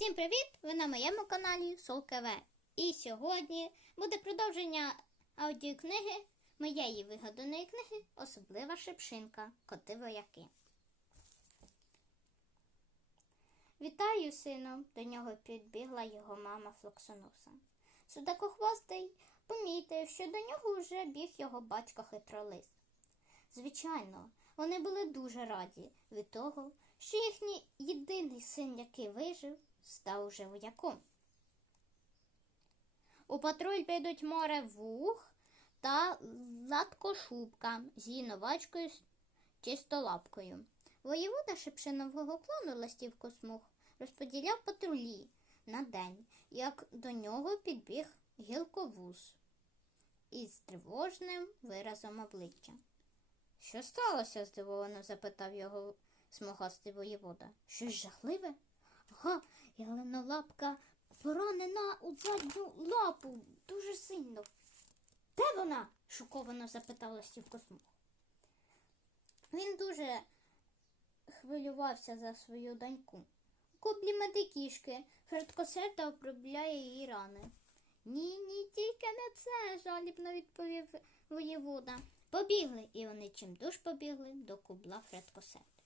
Всім привіт! Ви на моєму каналі Сол КВ. І сьогодні буде продовження аудіокниги моєї вигаданої книги Особлива шипшинка Коти вояки. Вітаю, сину! До нього підбігла його мама Флоксонуса. Судакохвостий помітив, що до нього вже біг його батько хитролис. Звичайно, вони були дуже раді від того, що їхній єдиний син, який вижив, став уже вояком. У патруль підуть море вух та латкошубка з новачкою чистолапкою. Воєвода шипшинового клану Ластівко Смуг розподіляв патрулі на день, як до нього підбіг гілковуз із тривожним виразом обличчя. Що сталося? здивовано запитав його смугастий воєвода. Щось жахливе? Ага, Єленолапка поранена у задню лапу дуже сильно. Де вона? шоковано запитала Стівко Смуг. Він дуже хвилювався за свою доньку. Кублі медикішки, Фредкосерда обробляє її рани. Ні, ні, тільки не це, жалібно відповів воєвода. Побігли, і вони чимдуж побігли до кубла Фредкосерди.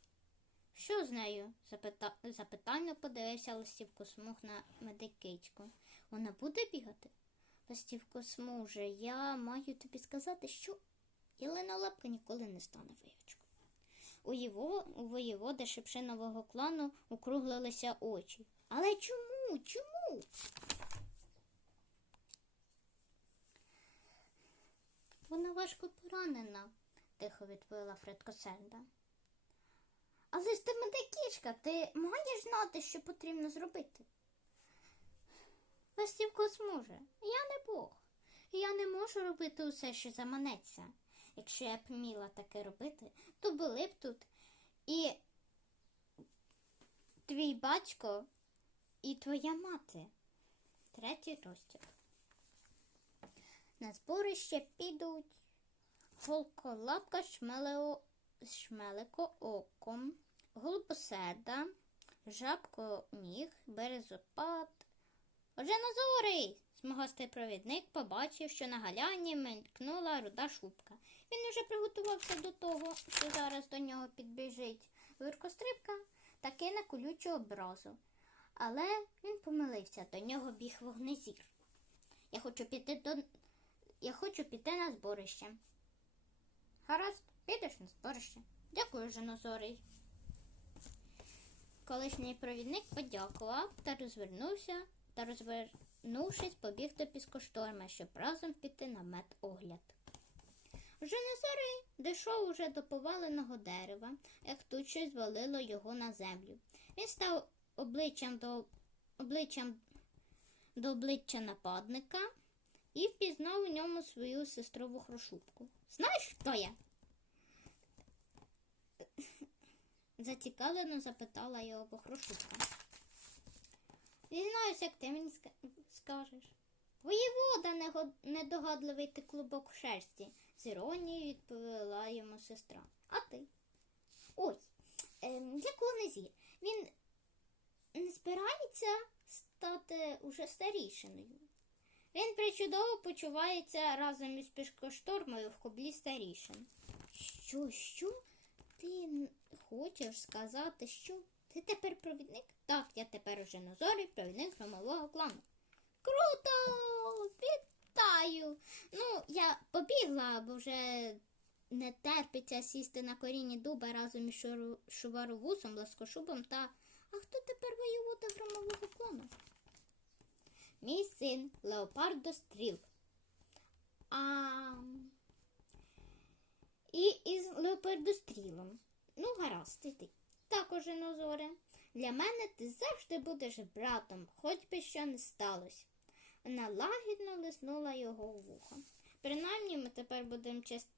Що з нею? Запита... запитально подивився листівку смуг на медикичку. Вона буде бігати? Листівко смуже, я маю тобі сказати, що Єлена Лапка ніколи не стане воячкою. У його у воєводи шипшинового клану округлилися очі. Але чому? Чому? Вона важко поранена, тихо відповіла Фредко Серда. Але ж ти медикішка, ти маєш знати, що потрібно зробити. Ластівко зможе. Я не Бог. Я не можу робити усе, що заманеться. Якщо я б вміла таке робити, то були б тут і твій батько, і твоя мати. Третій розділ. На зборище підуть голколапка шмелео, шмелико оком, голубоседа, жабко ніг, березопад. Отже, назорий! Смугастий провідник побачив, що на галяні мелькнула руда шубка. Він уже приготувався до того, що зараз до нього підбіжить виркострибка та кине колючу образу. Але він помилився, до нього біг вогнезір. Я хочу піти до. Я хочу піти на зборище. Гаразд, підеш на зборище. Дякую, Жанозорий. Колишній провідник подякував та розвернувся та, розвернувшись, побіг до піскошторма, щоб разом піти на медогляд. Вже Назарий дійшов уже до поваленого дерева, як тут щось звалило його на землю. Він став обличчям до обличчям до обличчя нападника і впізнав у ньому свою сестрову хрошубку. Знаєш, хто я? Зацікавлено запитала його похрошубка. Дізнаюся, як ти мені скажеш. Воєвода, недогадливий ти клубок шерсті, з іронією відповіла йому сестра. А ти? Ось, ем, як Лонезір. Він не збирається стати уже старішиною. Він причудово почувається разом із пішкоштормою в кублі старішин. Що, що? Ти хочеш сказати, що ти тепер провідник? Так, я тепер уже назорий провідник громового клану. Круто! Вітаю! Ну, я побігла, бо вже не терпиться сісти на корінні дуба разом із шуваровусом, ласкошубом та. А хто тепер воєвода громового клану? Мій син Леопардо Стріл. А... І із Леопардострілом. Ну, гаразд, іди. Також, Назоре, для мене ти завжди будеш братом, хоч би що не сталося. Вона лагідно лиснула його в вухо. Принаймні ми тепер будемо час-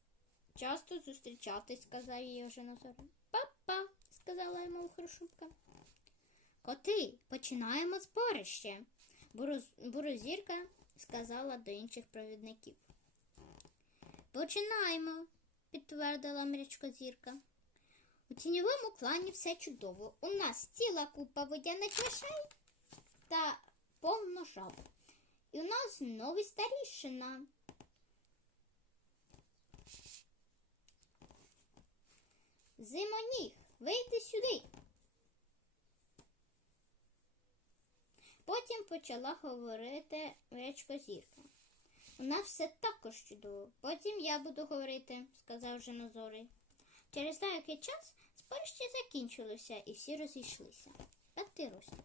часто зустрічатись, сказав їй вже Назоре. Па-па, сказала йому хрошубка. Коти, починаємо. Буроз... Бурозірка сказала до інших провідників. Починаємо, підтвердила мрячкозірка. У тіньовому клані все чудово. У нас ціла купа водяних мишей та повно жаб. І у нас новий старішина. Зимоніг, вийди сюди. Потім почала говорити речко зірка. У нас все також чудово. Потім я буду говорити, сказав Женозорий. Через деякий час спорище закінчилося і всі розійшлися. П'ятий розділ.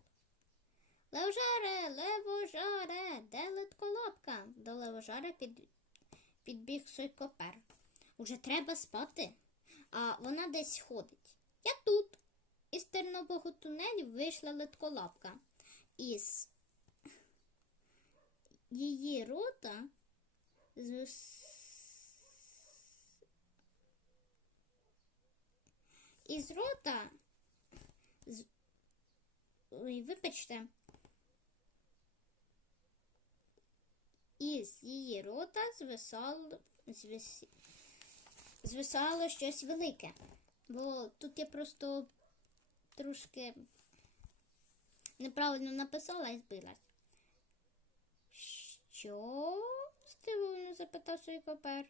Левожаре, левожаре, де литколапка? До левожари під... підбіг Сойкопер. Уже треба спати, а вона десь ходить. Я тут. Із тернового тунелю вийшла литколапка. Із її рота з... із рота з... Ой, вибачте. Із її рота звисало, звис... звисало щось велике. Бо тут я просто трошки неправильно написала і збилась. Що? здивовано запитав свій копер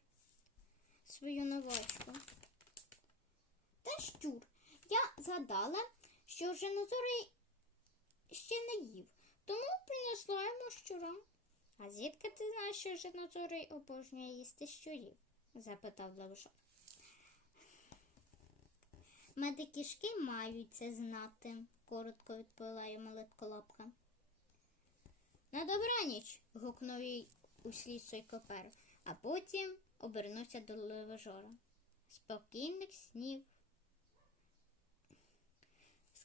свою новачку. Щур, я згадала, що Женозорий ще не їв, тому принесла йому щура. А звідки ти знаєш, що Женозорий обожнює їсти щурів? запитав Левушок. Медикішки мають це знати, коротко відповіла йому литколапка. На добраніч. гукнув їй услід Сойкопер, а потім обернувся до Левожора. Спокійних снів,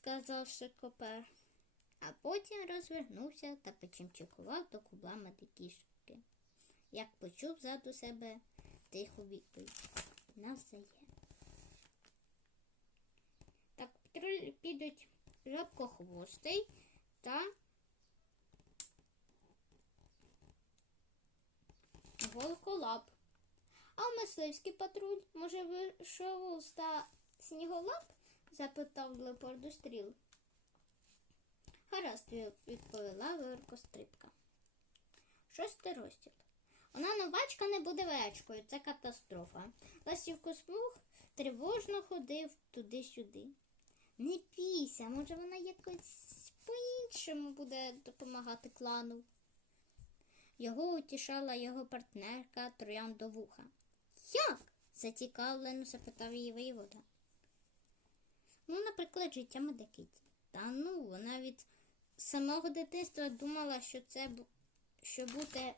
сказав Сойкопер, а потім розвернувся та почимчикував до кубла медикішки. Як почув ззаду себе тиху відповідь. Навзаєм. Так, патруль підуть жабкохвостий та Волколап. А в мисливський патруль, може, вийшов уста сніголап? Запитав лепордостріл. Гаразд, відповіла виркострибка. Шостий розділ. Вона новачка не буде вечкою, це катастрофа. Ласівко смуг тривожно ходив туди-сюди. Не бійся, може вона якось по-іншому буде допомагати клану. Його утішала його партнерка Трояндовуха. Як? зацікавлено запитав її воєвода. Ну, наприклад, життя медикиті. Та ну, вона від самого дитинства думала, що це що бути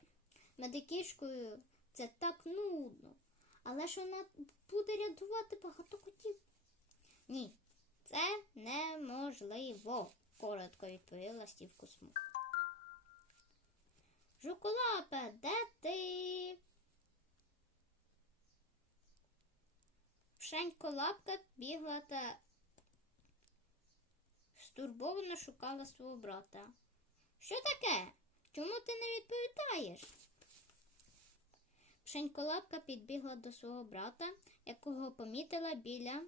медикішкою це так нудно. Але ж вона буде рятувати багато котів. Ні, це неможливо, коротко відповіла Стівку Смуг. Жуколапе, де ти? Пшенько лапка бігла та стурбовано шукала свого брата. Що таке? Чому ти не відповідаєш? Пшеньколапка підбігла до свого брата, якого помітила біля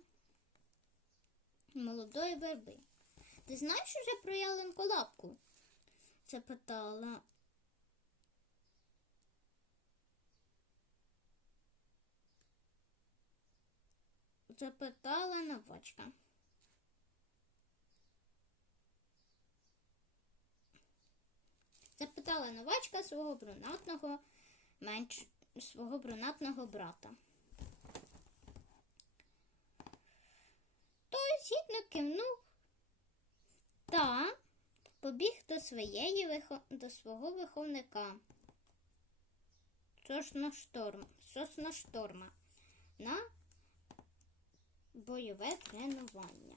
молодої верби. Ти знаєш уже про ялинку лапку? запитала запитала новачка. Запитала новачка свого брунатного менш свого брунатного брата. Той згідно кивнув та побіг до своєї вихо... до свого виховника. Сосна-шторм, сосна-шторма на бойове тренування.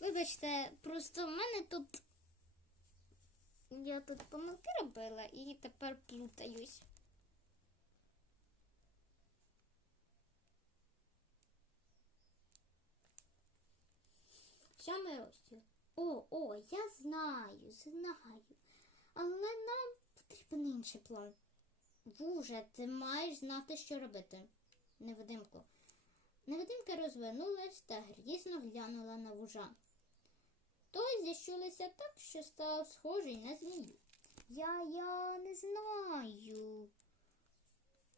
Вибачте, просто в мене тут я тут помилки робила і тепер плутаюсь. Сьомий розділ. О, о, я знаю, знаю. Але нам потрібен інший план. Вуже, ти маєш знати, що робити. Невидимко. Невидимка розвернулась та грізно глянула на вужа. Той зіщулися так, що став схожий на змію. Я я не знаю.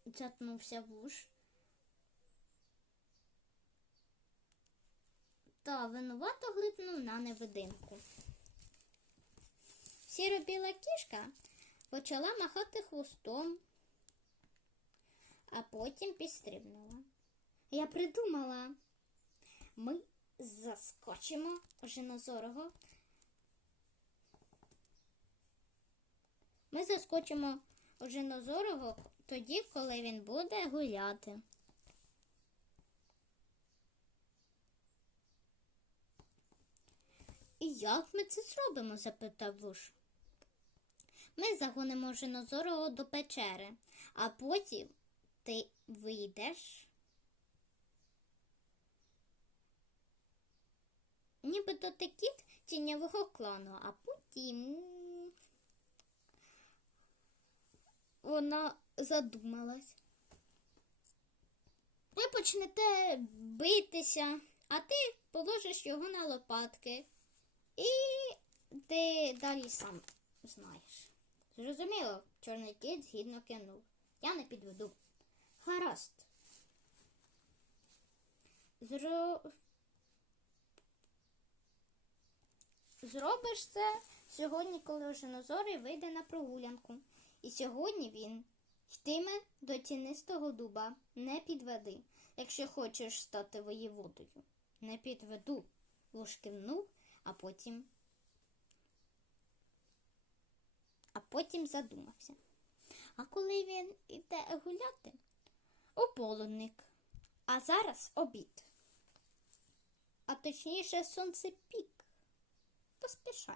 Затнувся вуш. Та винувато глипнув на невидимку. Сіро-біла кішка почала махати хвостом, а потім підстрибнула. Я придумала. Ми заскочимо Женозорого. Ми заскочимо у Женозорого тоді, коли він буде гуляти. І як ми це зробимо? запитав вуш. Ми загонимо Женозорого до печери, а потім ти вийдеш. Нібито ти кіт тіньового клану, а потім вона задумалась. Ви почнете битися, а ти положиш його на лопатки. І ти далі сам знаєш. Зрозуміло, чорний кіт згідно кинув. Я не підведу. Гаразд. Зро... Зробиш це сьогодні, коли вже Назорий вийде на прогулянку. І сьогодні він йтиме до тінистого дуба. Не підведи, якщо хочеш стати воєводою. Не підведу. Луж кивнув, а потім. А потім задумався. А коли він іде гуляти? У полудник. А зараз обід. А точніше сонцепік. Поспішай.